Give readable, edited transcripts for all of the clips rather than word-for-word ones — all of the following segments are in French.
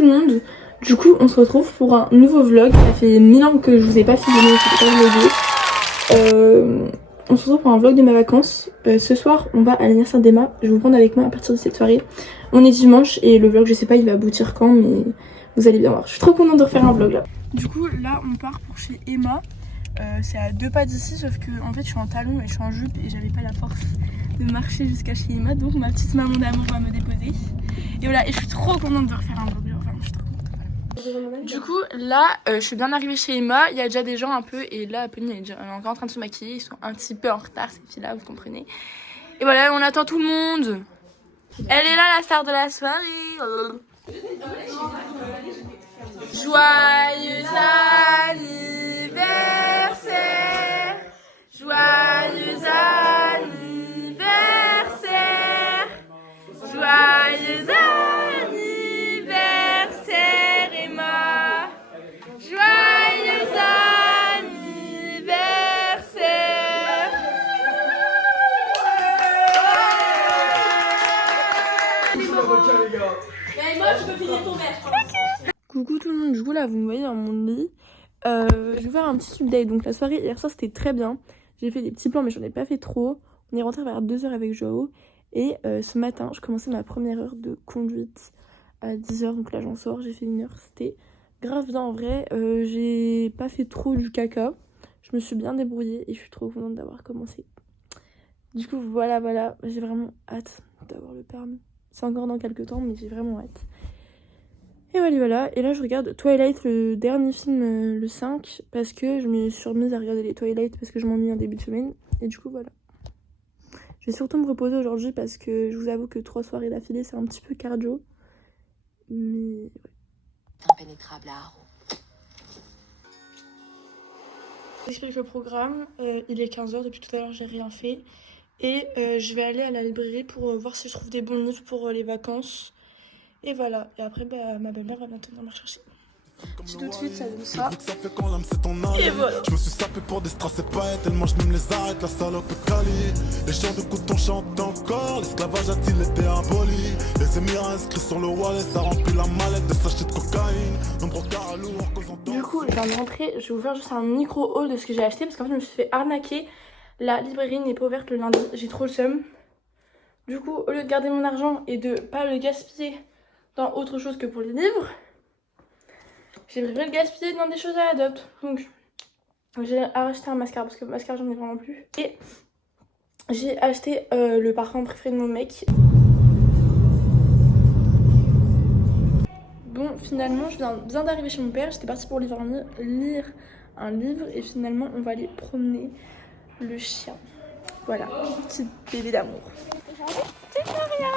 tout le monde, du coup on se retrouve pour un nouveau vlog. Ça fait 1000 ans que je vous ai pas filmé, je vais pas vlogger. On se retrouve pour un vlog de mes vacances. Ce soir on va à l'anniversaire d'Emma, je vais vous prendre avec moi à partir de cette soirée. On est dimanche et le vlog je sais pas il va aboutir quand, mais vous allez bien voir. Je suis trop contente de refaire un vlog là. Du coup là on part pour chez Emma. C'est à 2 pas d'ici, sauf que en fait je suis en talons et je suis en jupe et j'avais pas la force de marcher jusqu'à chez Emma, donc ma petite maman d'amour va me déposer. Et voilà, et je suis trop contente de refaire un vlog, enfin je suis trop contente. Du coup là je suis bien arrivée chez Emma, il y a déjà des gens un peu, et là Apolline elle est encore en train de se maquiller, ils sont un petit peu en retard ces filles là, vous comprenez. Et voilà, on attend tout le monde. Elle est là la star de la soirée. Joyeux anniversaire, joyeux anniversaire, joyeux anniversaire Emma, joyeux anniversaire. Emma, tu peux finir ton verre. Coucou tout le monde, du coup là vous me voyez dans mon lit. Je vais faire un petit update. Donc la soirée hier soir c'était très bien. J'ai fait des petits plans mais j'en ai pas fait trop. On est rentré vers 2h avec Joao. Et ce matin je commençais ma première heure de conduite à 10h. Donc là j'en sors, j'ai fait 1 heure. C'était grave bien en vrai. J'ai pas fait trop du caca. Je me suis bien débrouillée et je suis trop contente d'avoir commencé. Du coup voilà, j'ai vraiment hâte d'avoir le permis. C'est encore dans quelques temps mais j'ai vraiment hâte. Et voilà, et là je regarde Twilight, le dernier film, le 5, parce que je me suis remise à regarder les Twilight parce que je m'ennuie en début de semaine, et du coup voilà. Je vais surtout me reposer aujourd'hui parce que je vous avoue que 3 soirées d'affilée c'est un petit peu cardio, mais ouais. Impénétrable à Haro. J'explique le programme, il est 15h, depuis tout à l'heure j'ai rien fait, et je vais aller à la librairie pour voir si je trouve des bons livres pour les vacances. Et voilà, et après ma belle-mère va bientôt venir me chercher. Si tout de suite ça donne ça. Et voilà. Je me suis sapé pour des strass et paillettes, tellement je même les arrête, la salope est quali. Les chants de coton chantent encore, l'esclavage a-t-il été aboli? Les émirs inscrits sur le wallet, ça remplit la mallette de sachets de cocaïne. Nombreux carats lourds causant. Du coup, je viens de rentrer, je vais vous faire juste un micro haul de ce que j'ai acheté parce qu'en fait je me suis fait arnaquer. La librairie n'est pas ouverte le lundi, j'ai trop le seum. Du coup, au lieu de garder mon argent et de pas le gaspiller dans autre chose que pour les livres, j'ai préféré le gaspiller dans des choses à Adopt. Donc j'ai acheté un mascara parce que le mascara j'en ai vraiment plus. Et j'ai acheté le parfum préféré de mon mec. Bon, finalement je viens bien d'arriver chez mon père. J'étais partie pour lire un livre et finalement on va aller promener le chien. Voilà, petit bébé d'amour. C'est rien.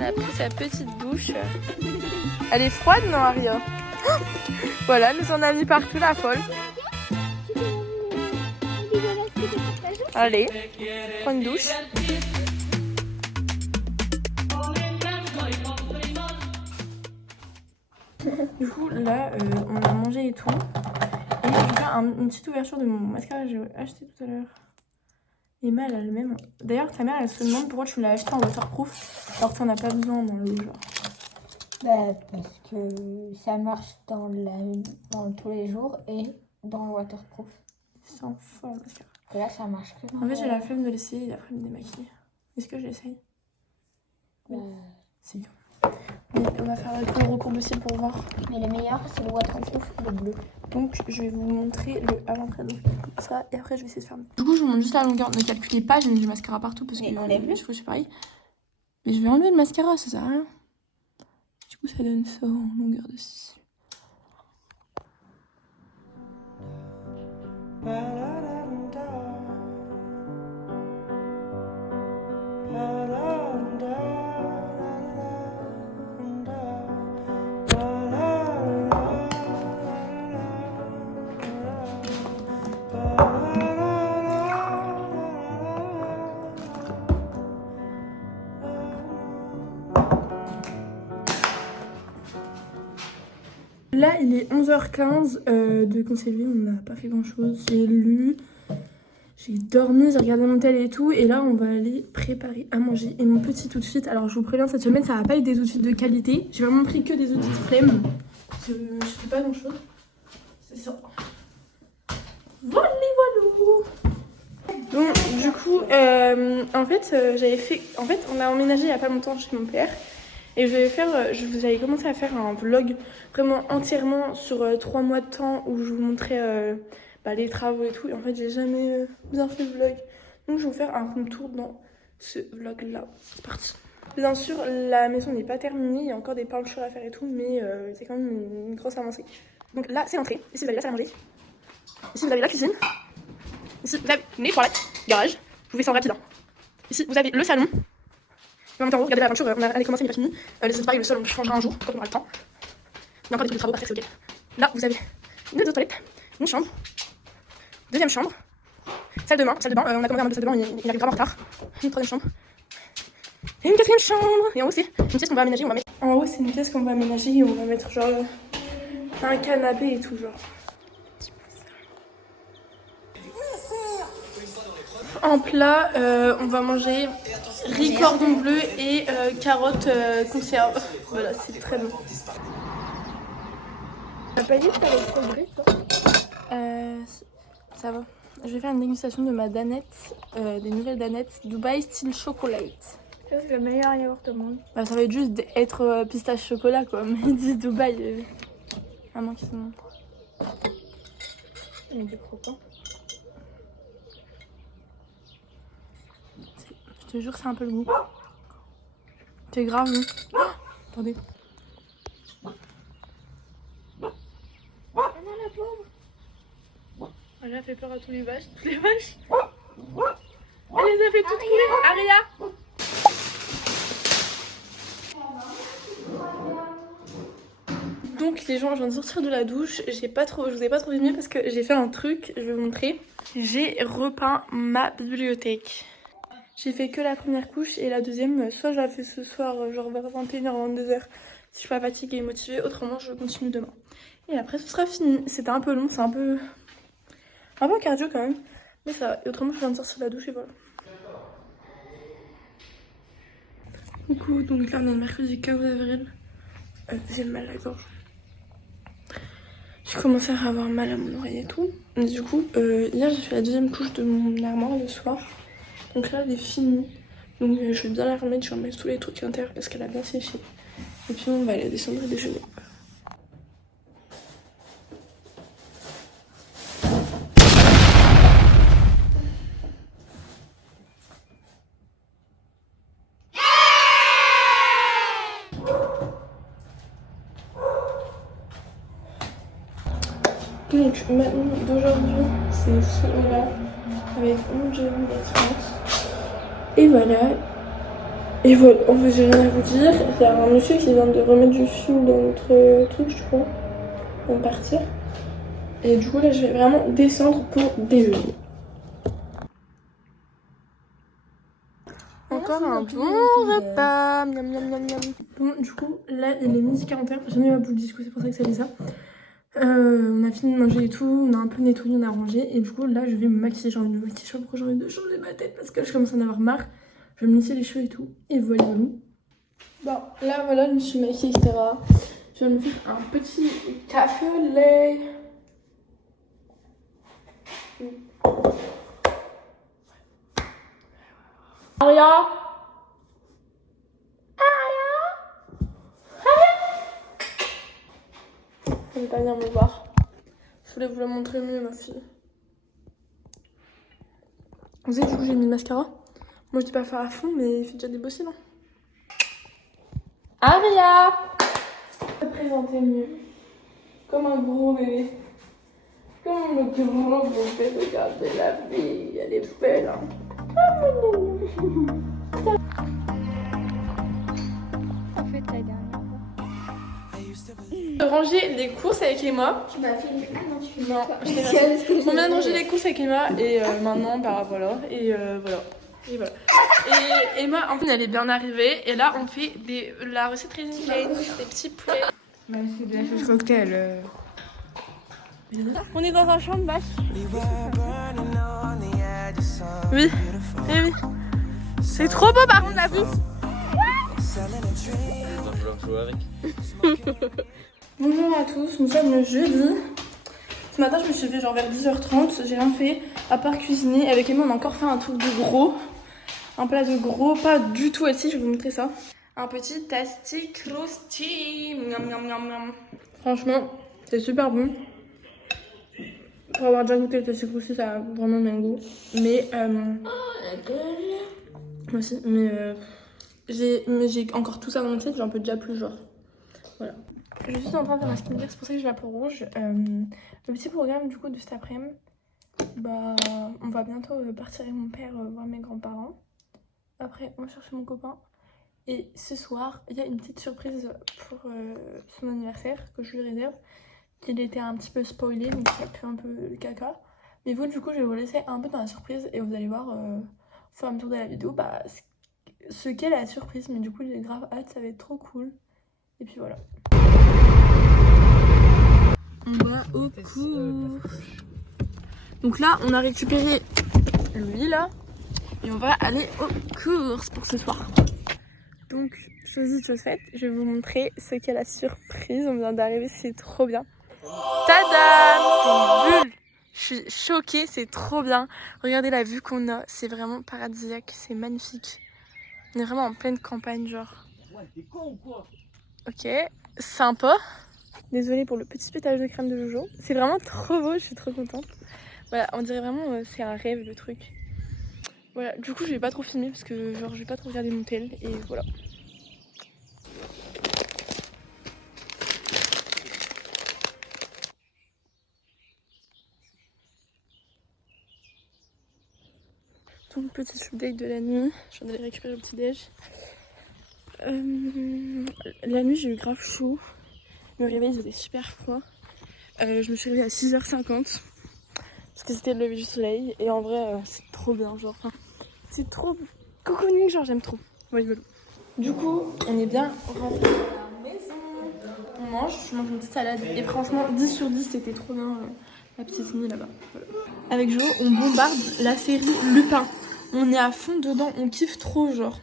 Elle a pris sa petite douche. Elle est froide, non, Aria? Voilà, nous en a mis partout, la folle. Allez, prends une douche. Du coup, là, on a mangé et tout. Et je vais faire une petite ouverture de mon mascara que j'ai acheté tout à l'heure. Emma, elle a le même. D'ailleurs, ta mère, elle se demande pourquoi tu l'as acheté en waterproof alors que t'en as pas besoin dans l'eau, genre. Bah, parce que ça marche dans tous les jours et dans le waterproof. C'est un fort mascara. Et là, ça marche que dans En fait, j'ai la flemme de l'essayer et après me démaquiller. Est-ce que j'essaye? Oui. C'est dur. Mais on va faire le plus gros courbe possible pour voir. Mais le meilleur, c'est le waterproof, le bleu. Donc, je vais vous montrer le avant-après comme ça et après, je vais essayer de fermer. Du coup, je vous montre juste la longueur. Ne calculez pas, j'ai mis du mascara partout parce que enlève-le. je trouve que c'est pareil. Mais je vais enlever le mascara, ça sert à rien. Du coup, ça donne ça en longueur de 6. Là, il est 11h15 de conseil de vie, on n'a pas fait grand chose. J'ai dormi, j'ai regardé mon télé et tout. Et là, on va aller préparer à manger. Et mon petit outfit, alors je vous préviens, cette semaine, ça va pas être des outfits de qualité. J'ai vraiment pris que des outfits flemme. Je fais pas grand chose. C'est ça. Voilà, voilà. Donc, du coup, en fait, on a emménagé il y a pas longtemps chez mon père. Et j'avais commencé à faire un vlog vraiment entièrement sur 3 mois de temps où je vous montrais les travaux et tout. Et en fait, j'ai jamais bien fait le vlog. Donc, je vais vous faire un room tour dans ce vlog-là. C'est parti. Bien sûr, la maison n'est pas terminée. Il y a encore des peintures à faire et tout. Mais c'est quand même une grosse avancée. Donc là, c'est l'entrée. Ici, vous avez la salle à manger. Ici, vous avez la cuisine. Ici, vous avez les toilettes, garage. Je vous fais ça en rapide. Ici, vous avez le salon. En même temps, regardez la peinture, elle est commencée, mais pas finie. C'est pareil, le sol, on changera un jour, quand on aura le temps. Il y a encore des trucs de travaux par terre, c'est ok. Là, vous avez une autre toilette, une chambre, deuxième chambre, salle de bain. On a commandé un peu de salle de bain, il arrive vraiment en retard. Une troisième chambre. Et une quatrième chambre. Et en haut, c'est une pièce qu'on va aménager. En haut, c'est une pièce qu'on va aménager et on va mettre genre un canapé et tout, genre. En plat, on va manger riz cordon bleu et carottes conserve. Voilà, c'est très bon. T'as pas dit que t'avais trop de riz, toi? Ça va. Je vais faire une dégustation de ma danette, des nouvelles danettes Dubai Style Chocolate. C'est le meilleur yaourt au monde. Bah, ça va être juste être pistache chocolat quoi, mais ils disent Dubaï. À moins qu'ils sont... Mais du croquant. Je te jure que c'est un peu le goût. C'est grave, non? Oh, attendez. Ah non, la pauvre. Elle a fait peur à toutes les vaches. Elle les a fait toutes couler. Aria! Donc les gens, je viens de sortir de la douche. Je vous ai pas trop filmé parce que j'ai fait un truc, je vais vous montrer. J'ai repeint ma bibliothèque. J'ai fait que la première couche et la deuxième, soit je la fais ce soir, genre vers 21h, 22h, si je suis pas fatiguée et motivée, autrement je continue demain. Et après ce sera fini. C'était un peu long, c'est un peu cardio quand même, mais ça va. Et autrement je viens de sortir de la douche et voilà. Coucou, donc là on est le mercredi 15 avril. J'ai mal à la gorge. J'ai commencé à avoir mal à mon oreille et tout. Et du coup, hier j'ai fait la deuxième couche de mon armoire le soir. Donc là elle est finie. Donc je vais bien la remettre, je vais remettre tous les trucs à l'intérieur parce qu'elle a bien séché. Et puis on va aller descendre et déjeuner. Donc maintenant d'aujourd'hui c'est celui-là avec une jolie expérience. Et voilà. Et voilà, en fait j'ai rien à vous dire. Il y a un monsieur qui vient de remettre du fioul dans notre truc je crois. On va partir. Et du coup là je vais vraiment descendre pour déjeuner. Encore un bon repas. Miam miam miam miam. Bon du coup là il est 12h41. J'ai mis ma boule de disco, c'est pour ça que ça fait ça. On a fini de manger et tout, on a un peu nettoyé, on a rangé et du coup là je vais me maquiller, j'ai envie de me maquiller, je sais pas pourquoi j'ai envie de changer ma tête parce que je commence à en avoir marre. Je vais me lisser les cheveux et tout et voilà. Bon là voilà je me suis maquillée etc. Je vais me faire un petit café au lait. Aria. Elle veut pas venir me voir. Je voulais vous la montrer mieux, ma fille. Vous savez, du coup, j'ai mis le mascara. Moi, je dis pas faire à fond, mais il fait déjà des beaux cils. Hein. Aria! Je vais te présenter mieux. Comme un gros bébé. Comme le gros bébé. Regardez la fille, elle est belle. Hein. En fait, la dernière. Ranger les courses avec Emma. Tu m'as fait une... Ah non, tu Non, je t'ai raté. On vient de ranger les courses avec Emma et maintenant, bah voilà. Et voilà. Et voilà. Et Emma, en fait, elle est bien arrivée. Et là, on fait la recette Raising Cane, des petits poulets. Bah, c'est de la sauce cocktail. On est dans un champ de vaches. Oui, eh oui. C'est trop beau par contre la vue. Bonjour à tous, nous sommes le jeudi. Ce matin je me suis levée genre vers 10h30, j'ai rien fait à part cuisiner. Avec Emma on a encore fait un truc de gros. Un plat de gros, pas du tout healthy, je vais vous montrer ça. Un petit tasty crusty. Miam, miam, miam, miam. Franchement, c'est super bon. Pour avoir déjà goûté le tasty crusty, ça a vraiment le même goût. Mais moi aussi, mais j'ai encore tout ça dans mon tête, j'en peux déjà plus genre. Voilà. Je suis en train de faire ma skincare, c'est pour ça que j'ai la peau rouge. Le petit programme du coup de cet après-midi, bah on va bientôt partir avec mon père voir mes grands-parents. Après on va chercher mon copain. Et ce soir, il y a une petite surprise pour son anniversaire que je lui réserve. Qu'il était un petit peu spoilé, donc ça pue un peu le caca. Mais vous du coup je vais vous laisser un peu dans la surprise et vous allez voir au fur et à mesure de la vidéo bah, ce qu'est la surprise. Mais du coup j'ai grave hâte, ça va être trop cool. Et puis voilà. On va au cours. Donc là on a récupéré lui là. Et on va aller aux courses pour ce soir. Donc chose dite chose faite, je vais vous montrer ce qu'est la surprise. On vient d'arriver, c'est trop bien. Tadam! C'est une bulle. Je suis choquée, c'est trop bien. Regardez la vue qu'on a, c'est vraiment paradisiaque, c'est magnifique. On est vraiment en pleine campagne genre. Ok, sympa. Désolée pour le petit pétage de crème de Jojo. C'est vraiment trop beau, je suis trop contente. Voilà, on dirait vraiment c'est un rêve le truc. Voilà, du coup je vais pas trop filmer parce que genre je vais pas trop regarder mon tel et voilà. Donc petit update de la nuit, je viens d'aller récupérer le petit déj. La nuit j'ai eu grave chaud, le réveil il faisait super froid. Je me suis réveillée à 6h50 parce que c'était le lever du soleil et en vrai c'est trop bien genre. Enfin, c'est trop cocooning genre j'aime trop. Ouais, voilà. Du coup on est bien rentré à la maison. On mange, je mange une petite salade et franchement 10 sur 10 c'était trop bien la petite nuit là-bas. Voilà. Avec Jo on bombarde la série Lupin. On est à fond dedans, on kiffe trop genre.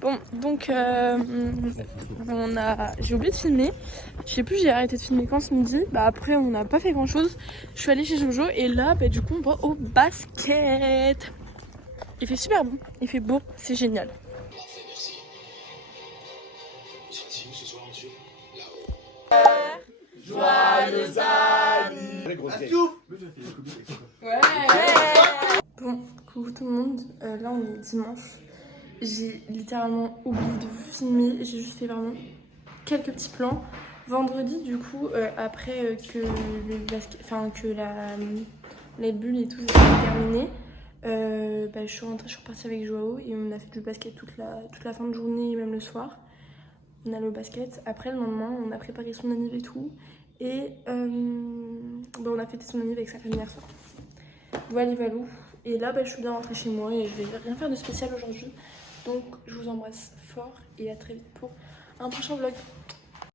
Bon donc j'ai oublié de filmer. Je sais plus j'ai arrêté de filmer quand ce midi. Bah après on n'a pas fait grand chose. Je suis allée chez Jojo et là bah du coup on va au basket. Il fait super bon, il fait beau, c'est génial. Joyeux anniversaire. Ouais. Bon, coucou tout le monde, là on est dimanche. J'ai littéralement oublié de vous filmer, j'ai juste fait vraiment quelques petits plans. Vendredi du coup, après que le basket, enfin que les bulles et tout ça s'est terminé, bah, je suis repartie avec Joao et on a fait du basket toute la fin de journée et même le soir. On allait au basket. Après le lendemain, on a préparé son anniv et tout. Et bah, on a fêté son anniv avec sa famille hier soir. Voilà, valou. Et là, bah, je suis bien rentrée chez moi et je vais rien faire de spécial aujourd'hui. Donc, je vous embrasse fort et à très vite pour un prochain vlog.